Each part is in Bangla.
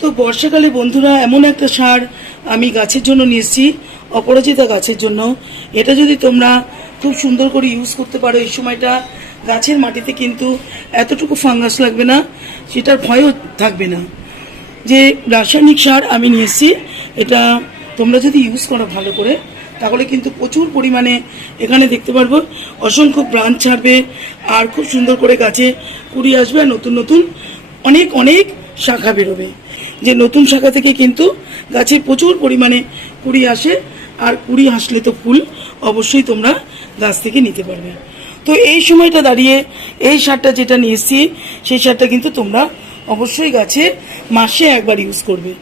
তো বর্ষাকালে বন্ধুরা, এমন একটা সার আমি গাছের জন্য নিয়ে এসেছি, অপরাজিতা গাছের জন্য। এটা যদি তোমরা খুব সুন্দর করে ইউজ করতে পারো এই সময়টা, গাছের মাটিতে কিন্তু এতটুকু ফাঙ্গাস লাগবে না, সেটার ভয়ও থাকবে না। যে রাসায়নিক সার আমি নিয়ে এসেছি, এটা তোমরা যদি ইউজ করো ভালো করে, তাহলে কিন্তু প্রচুর পরিমাণে এখানে দেখতে পারব অসংখ্য ব্রাঞ্চ ছাড়বে, আর খুব সুন্দর করে গাছে কুড়ি আসবে, আর নতুন নতুন অনেক অনেক শাখা বেরোবে। যে নতুন শাখা থেকে কিন্তু গাছে প্রচুর পরিমাণে কুড়ি আসে, আর কুড়ি আসলে তো ফুল অবশ্যই তোমরা গাছ থেকে নিতে পারবে। তো এই সময়টা দাঁড়িয়ে এই সারটা যেটা নিয়ে এসেছি, সেই সারটা কিন্তু তোমরা অবশ্যই গাছে মাসে একবার ইউজ করবে।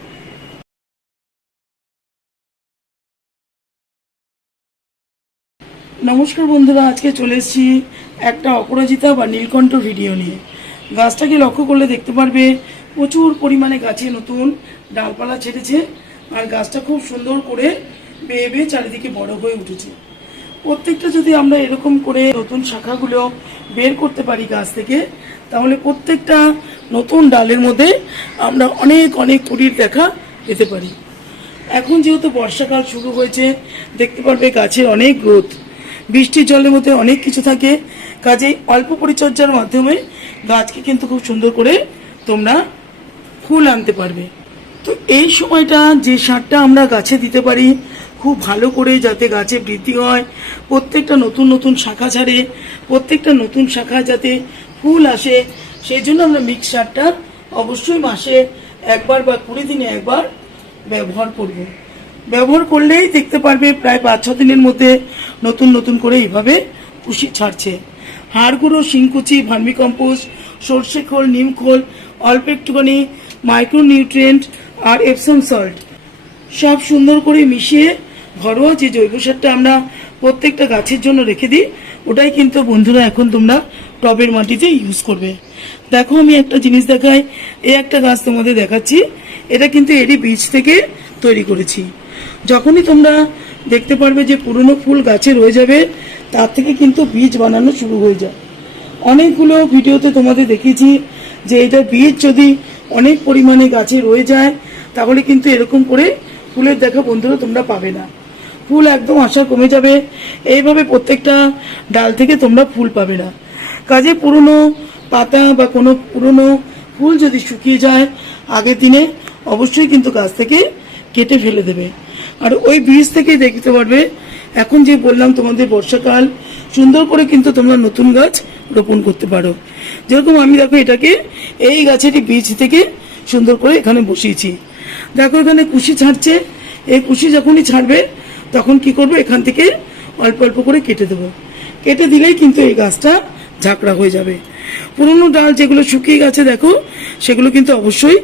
নমস্কার বন্ধুরা, আজকে চলে এসেছি একটা অপরাজিতা বা নীলকণ্ঠ ভিডিও নিয়ে। গাছটাকে লক্ষ্য করলে দেখতে পারবে প্রচুর পরিমাণে গাছে নতুন ডালপালা ছেড়েছে আর গাছটা খুব সুন্দর করে বেয়ে বেয়ে চারিদিকে বড় হয়ে উঠেছে। প্রত্যেকটা যদি আমরা এরকম করে নতুন শাখাগুলো বের করতে পারি গাছ থেকে, তাহলে প্রত্যেকটা নতুন ডালের মধ্যে আমরা অনেক অনেক কুড়ির দেখা পেতে পারি। এখন যেহেতু বর্ষাকাল শুরু হয়েছে, দেখতে পারবে গাছের অনেক গ্রোথ। বৃষ্টির জলের মধ্যে অনেক কিছু থাকে। কাজেই অল্প পরিচর্যার মাধ্যমে গাছকে কিন্তু খুব সুন্দর করে তোমরা ফুল আনতে পারবে। তো এই সময়টা যে সারটা আমরা গাছে দিতে পারি, খুব ভালো করে যাতে গাছে বৃদ্ধি হয়, প্রত্যেকটা নতুন নতুন শাখা ছাড়ে, প্রত্যেকটা নতুন শাখা যাতে ফুল আসে, সেই জন্য আমরা মিক্স সারটা অবশ্যই মাসে একবার বা কুড়ি দিনে একবার ব্যবহার করব। ব্যবহার করলেই দেখতে পারবে প্রায় পাঁচ, ছ দিনের মধ্যে নতুন নতুন করে এইভাবে কুশি ছাড়ছে। হাড় গুঁড়ো শিংকুচি ভার্মি কম্পোস্ট সর্ষে খোল, নিম খোল, অল্প একটুখানি মাইক্রোনিউট্রিয়েন্ট আর এপসম সল্ট সব সুন্দর করে মিশিয়ে ঘরোয়া যে জৈব সারটা আমরা প্রত্যেকটা গাছের জন্য রেখে দিই, ওটাই কিন্তু বন্ধুরা এখন তোমরা টবের মাটিতে ইউজ করবে। দেখো আমি একটা জিনিস দেখাই, এই একটা গাছ তোমাদের দেখাচ্ছি, এটা কিন্তু এরই বীজ থেকে তৈরি করেছি। যখনই তোমরা দেখতে পারবে যে পুরনো ফুল গাছে রয়ে যাবে, তার থেকে কিন্তু বীজ বানানো শুরু হয়ে যায়। অনেকগুলো ভিডিওতে তোমাদের দেখিয়েছি যে এটা বীজ যদি অনেক পরিমাণে গাছে রয়ে যায়, তাহলে কিন্তু এরকম করে ফুলের দেখা বন্ধুরা তোমরা পাবে না। ফুল একদম আশা কমে যাবে, এইভাবে প্রত্যেকটা ডাল থেকে তোমরা ফুল পাবে না। কাজে পুরনো পাতা বা কোনো পুরনো ফুল যদি শুকিয়ে যায়, আগের দিনে অবশ্যই কিন্তু গাছ থেকে কেটে ফেলে দেবে। আর ওই বীজ থেকে দেখতে পারবে, এখন যে বললাম তোমাদের বর্ষাকাল সুন্দর করে কিন্তু তোমরা নতুন গাছ রোপণ করতে পারো। যেরকম আমি দেখো এটাকে এই গাছেরই বীজ থেকে সুন্দর করে এখানে বসিয়েছি। দেখো এখানে কুশি ছাড়ছে। এই কুশি যখনই ছাড়বে, তখন কি করব? এখান থেকে অল্প অল্প করে কেটে দেবো। কেটে দিলেই কিন্তু এই গাছটা ঝাঁকড়া হয়ে যাবে। পুরনো ডাল যেগুলো শুকিয়ে গেছে, দেখো, সেগুলো কিন্তু অবশ্যই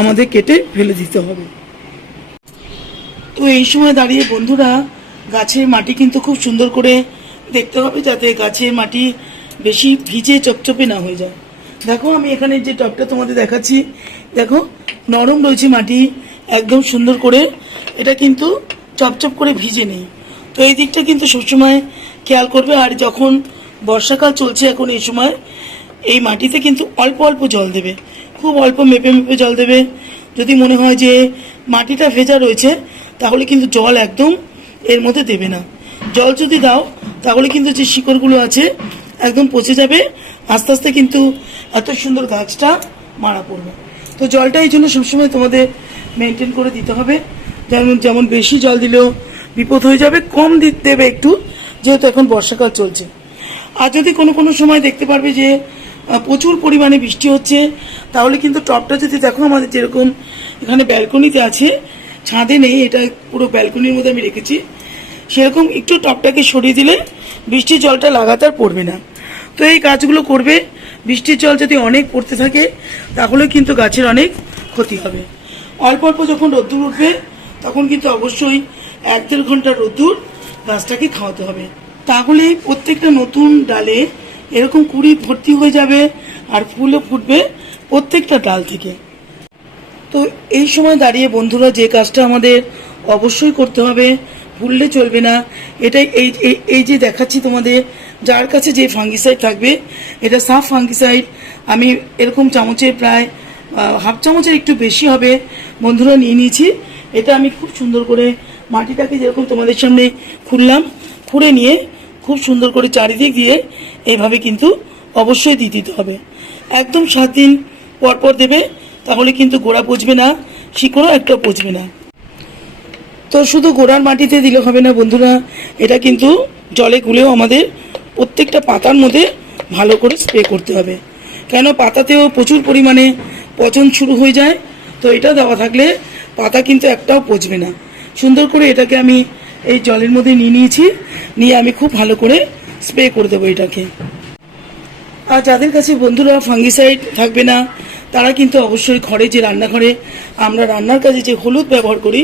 আমাদের কেটে ফেলে দিতে হবে। তো এই সময় দাঁড়িয়ে বন্ধুরা, গাছের মাটি কিন্তু খুব সুন্দর করে দেখতে হবে যাতে গাছের মাটি বেশি ভিজে চপচপে না হয়ে যায়। দেখো, আমি এখানে যে টবটা তোমাদের দেখাচ্ছি, দেখো, নরম রয়েছে মাটি, একদম সুন্দর করে। এটা কিন্তু চপচপ করে ভিজে নেই। তো এই দিকটা কিন্তু সবসময় খেয়াল করবে, আর যখন বর্ষাকাল চলছে এখন এই সময়, এই মাটিতে কিন্তু অল্প অল্প জল দেবে। খুব অল্প মেপে মেপে জল দেবে। যদি মনে হয় যে মাটিটা ভেজা রয়েছে, তাহলে কিন্তু জল একদম এর মধ্যে দেবে না। জল যদি দাও তাহলে কিন্তু যে শিকড়গুলো আছে একদম পচে যাবে, আস্তে আস্তে কিন্তু এত সুন্দর গাছটা মারা পড়বে। তো জলটা এই জন্য সবসময় তোমাদের মেনটেন করে দিতে হবে। যেমন যেমন বেশি জল দিলেও বিপদ হয়ে যাবে, কম দিতে দেবে একটু, যেহেতু এখন বর্ষাকাল চলছে। আর যদি কোনো কোনো সময় দেখতে পারবে যে প্রচুর পরিমাণে বৃষ্টি হচ্ছে, তাহলে কিন্তু টপটা যদি দেখো, আমাদের যেরকম এখানে ব্যালকনিতে আছে, ছাদে নেই, এটা পুরো ব্যালকনির মধ্যে আমি রেখেছি। সেরকম একটু টপটাকে সরিয়ে দিলে বৃষ্টির জলটা লাগাতার পড়বে না। তো এই কাজগুলো করবে। বৃষ্টির জল যদি অনেক পড়তে থাকে, তাহলে কিন্তু গাছের অনেক ক্ষতি হবে। অল্প অল্প যখন রোদ্দুর উঠবে, তখন কিন্তু অবশ্যই এক দেড় ঘণ্টা রোদ্দুর গাছটাকে খাওয়াতে হবে। তাহলে প্রত্যেকটা নতুন ডালে এরকম কুড়ি ভর্তি হয়ে যাবে আর ফুলও ফুটবে প্রত্যেকটা ডাল থেকে। তো এই সময় দাঁড়িয়ে বন্ধুরা যে কাজটা আমাদের অবশ্যই করতে হবে ভুললে চলবে না। এটাই এই, এই- যে দেখাচ্ছি তোমাদের, যার কাছে যে ফাঙ্গিসাইড থাকবে, এটা সাফ ফাঙ্গিসাইড আমি এরকম চামচে প্রায় হাফ চামচের একটু বেশি হবে, বন্ধুরা নিয়ে নিয়েছি। এটা আমি খুব সুন্দর করে মাটিটাকে যেরকম তোমাদের সামনে খুললাম, খুঁড়ে নিয়ে খুব সুন্দর করে চারিদিক দিয়ে এইভাবে কিন্তু অবশ্যই দিয়ে দিতে হবে। একদম সাত দিন পর পর দেবে, তাহলে কিন্তু গোড়া পচবে না, শিকড়ও একটা পচবে না। তো শুধু গোড়ার মাটিতে দিলে হবে না বন্ধুরা, এটা কিন্তু জলে গুলেও আমাদের প্রত্যেকটা পাতার মধ্যে ভালো করে স্প্রে করতে হবে। কেন? পাতাতেও প্রচুর পরিমাণে পচন শুরু হয়ে যায়, তো এটা দেওয়া থাকলে পাতা কিন্তু একটাও পচবে না। সুন্দর করে এটাকে আমি এই জলের মধ্যে নিয়ে নিয়েছি, নিয়ে আমি খুব ভালো করে স্প্রে করে দেবো এটাকে। আর যাদের কাছে বন্ধুরা ফাঙ্গিসাইড থাকবে না তারা কিন্তু অবশ্যই ঘরে যে রান্নাঘরে আমরা রান্নার কাজে যে হলুদ ব্যবহার করি,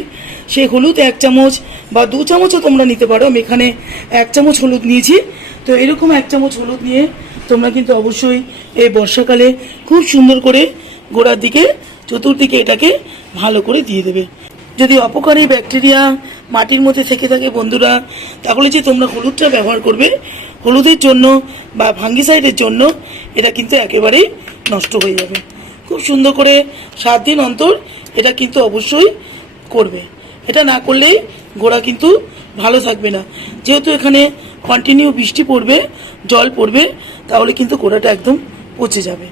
সেই হলুদ এক চামচ বা দু চামচও তোমরা নিতে পারো। আমি এখানে এক চামচ হলুদ নিয়েছি। তো এরকম এক চামচ হলুদ নিয়ে তোমরা কিন্তু অবশ্যই এই বর্ষাকালে খুব সুন্দর করে গোড়ার দিকে, চতুর্দিকে এটাকে ভালো করে দিয়ে দেবে। যদি অপকারী ব্যাকটেরিয়া মাটির মধ্যে থেকে থাকে বন্ধুরা, তাহলে যে তোমরা হলুদটা ব্যবহার করবে, হলুদের জন্য বা ভাঙ্গিসাইডের জন্য, এটা কিন্তু একেবারেই নষ্ট হয়ে যাবে। খুব সুন্দর করে সাত দিন অন্তর এটা কিন্তু অবশ্যই করবে। এটা না করলেই গোড়া কিন্তু ভালো থাকবে না। যেহেতু এখানে কন্টিনিউ বৃষ্টি পড়বে, জল পড়বে, তাহলে কিন্তু গোড়াটা একদম পচে যাবে।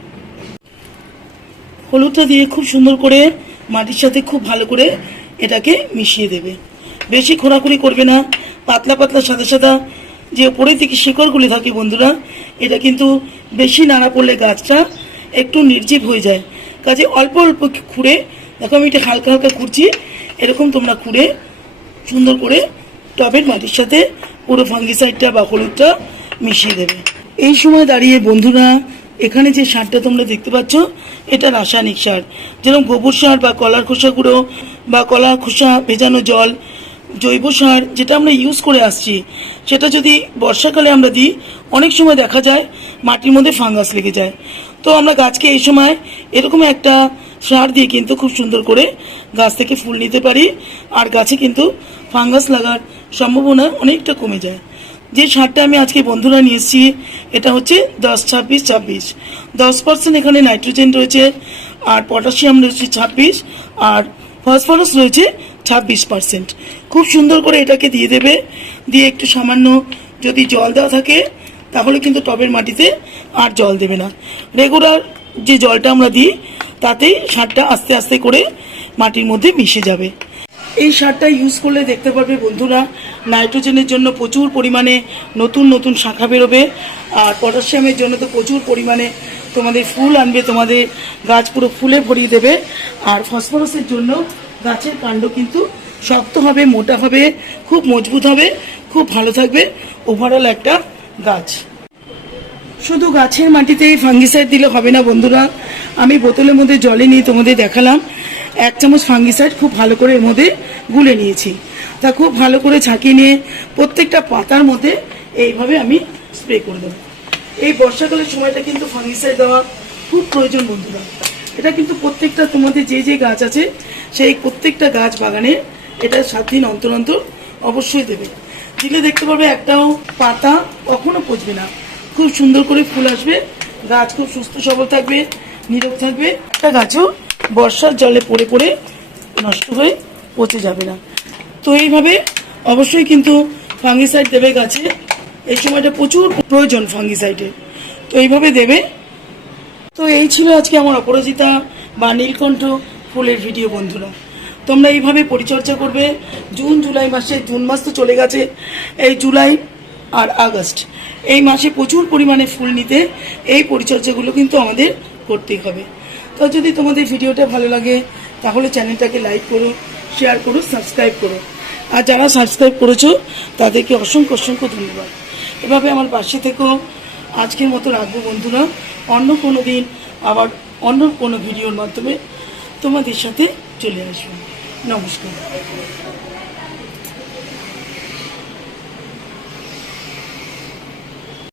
হলুদটা দিয়ে খুব সুন্দর করে মাটির সাথে খুব ভালো করে এটাকে মিশিয়ে দেবে। বেশি খোঁড়াখুড়ি করবে না। পাতলা পাতলা সাদা সাদা যে উপরের দিকে শিকড়গুলি থাকে বন্ধুরা, এটা কিন্তু বেশি নাড়া পড়লে গাছটা একটু নির্জীব হয়ে যায়। কাজে অল্প অল্প খুঁড়ে, দেখো আমি এটা হালকা হালকা খুঁড়ছি, এরকম তোমরা খুঁড়ে সুন্দর করে টবের মাটির সাথে পুরো ফাঙ্গিসাইডটা বা হলুদটা মিশিয়ে দেবে। এই সময় দাঁড়িয়ে বন্ধুরা, এখানে যে সারটা তোমরা দেখতে পাচ্ছ, এটা রাসায়নিক সার। যেরকম গোবর সার বা কলার খোসা গুঁড়ো বা কলা খোসা ভেজানো জল, জৈব সার যেটা আমরা ইউজ করে আসছি, সেটা যদি বর্ষাকালে আমরা দিই, অনেক সময় দেখা যায় মাটির মধ্যে ফাঙ্গাস লেগে যায়। তো আমরা গাছকে এই সময় এরকম একটা সার দিয়ে কিন্তু খুব সুন্দর করে গাছ থেকে ফুল নিতে পারি। আর গাছে কিন্তু ফাঙ্গাস লাগার সম্ভাবনা অনেকটা কমে যায়। যে সারটা আমি আজকে বন্ধুরা নিয়ে এসেছি, এটা হচ্ছে দশ ছাব্বিশ ছাব্বিশ। দশ পার্সেন্ট এখানে নাইট্রোজেন রয়েছে, আর পটাশিয়াম রয়েছে ছাব্বিশ, আর ফসফরাস রয়েছে ছাব্বিশ পার্সেন্ট। খুব সুন্দর করে এটাকে দিয়ে দেবে। দিয়ে একটু সামান্য যদি জল দেওয়া থাকে তাহলে কিন্তু টবের মাটিতে আর জল দেবে না। রেগুলার যে জলটা আমরা দিই, তাতেই সারটা আস্তে আস্তে করে মাটির মধ্যে মিশে যাবে। এই সারটা ইউজ করলে দেখতে পারবে বন্ধুরা নাইট্রোজেনের জন্য প্রচুর পরিমাণে নতুন নতুন শাখা বেরোবে। আর পটাশিয়ামের জন্য তো প্রচুর পরিমাণে তোমাদের ফুল আনবে, তোমাদের গাছ পুরো ফুলে ভরিয়ে দেবে। আর ফসফরাসের জন্য গাছের কাণ্ড কিন্তু শক্ত হবে, মোটা হবে, খুব মজবুত হবে, খুব ভালো থাকবে। ওভারঅল একটা গাছ। শুধু গাছের মাটিতেই ফাঙ্গিসাইড দিলে হবে না বন্ধুরা। আমি বোতলের মধ্যে জলে নিয়ে তোমাদের দেখালাম। এক চামচ ফাঙ্গিসাইড খুব ভালো করে এর মধ্যে গুলে নিয়েছি। তা খুব ভালো করে ছাঁকিয়ে নিয়ে প্রত্যেকটা পাতার মধ্যে এইভাবে আমি স্প্রে করে দেবো। এই বর্ষাকালের সময়টা কিন্তু ফাঙ্গিসাইড দেওয়া খুব প্রয়োজন বন্ধুরা। এটা কিন্তু প্রত্যেকটা তোমাদের যে যে গাছ আছে, সেই প্রত্যেকটা গাছ বাগানে এটা সাত দিন অন্তর অন্তর অবশ্যই দেবে। দিলে দেখতে পাবে একটাও পাতা কখনো পচবে না। খুব সুন্দর করে ফুল আসবে, গাছ খুব সুস্থ সবল থাকবে নিরোগ থাকবে। একটা গাছও বর্ষার জলে পড়ে পড়ে নষ্ট হয়ে পচে যাবে না। তো এইভাবে অবশ্যই কিন্তু ফাঙ্গিসাইড দেবে গাছে। এই সময়টা প্রচুর প্রয়োজন ফাঙ্গিসাইডের তো এইভাবে দেবে। তো এই ছিল আজকে আমার অপরাজিতা বা নীলকণ্ঠ ফুলের ভিডিও বন্ধুরা। তোমরা এইভাবে পরিচর্যা করবে। জুন, জুলাই মাসে, জুন মাস তো চলে গেছে। এই জুলাই আর আগস্ট, এই মাসে প্রচুর পরিমাণে ফুল নিতে এই পরিচর্যাগুলো কিন্তু আমাদের করতেই হবে। তো যদি তোমাদের ভিডিওটা ভালো লাগে, তাহলে চ্যানেলটাকে লাইক করো, শেয়ার করো, সাবস্ক্রাইব করো। আর যারা সাবস্ক্রাইব করেছ, তাদেরকে অসংখ্য অসংখ্য ধন্যবাদ। এভাবে আমার পাশে থেকেও আজকের মতো রাখব বন্ধুরা। অন্য কোনো দিন আবার অন্য কোনো ভিডিওর মাধ্যমে তোমাদের সাথে চলে আসব। নমস্কার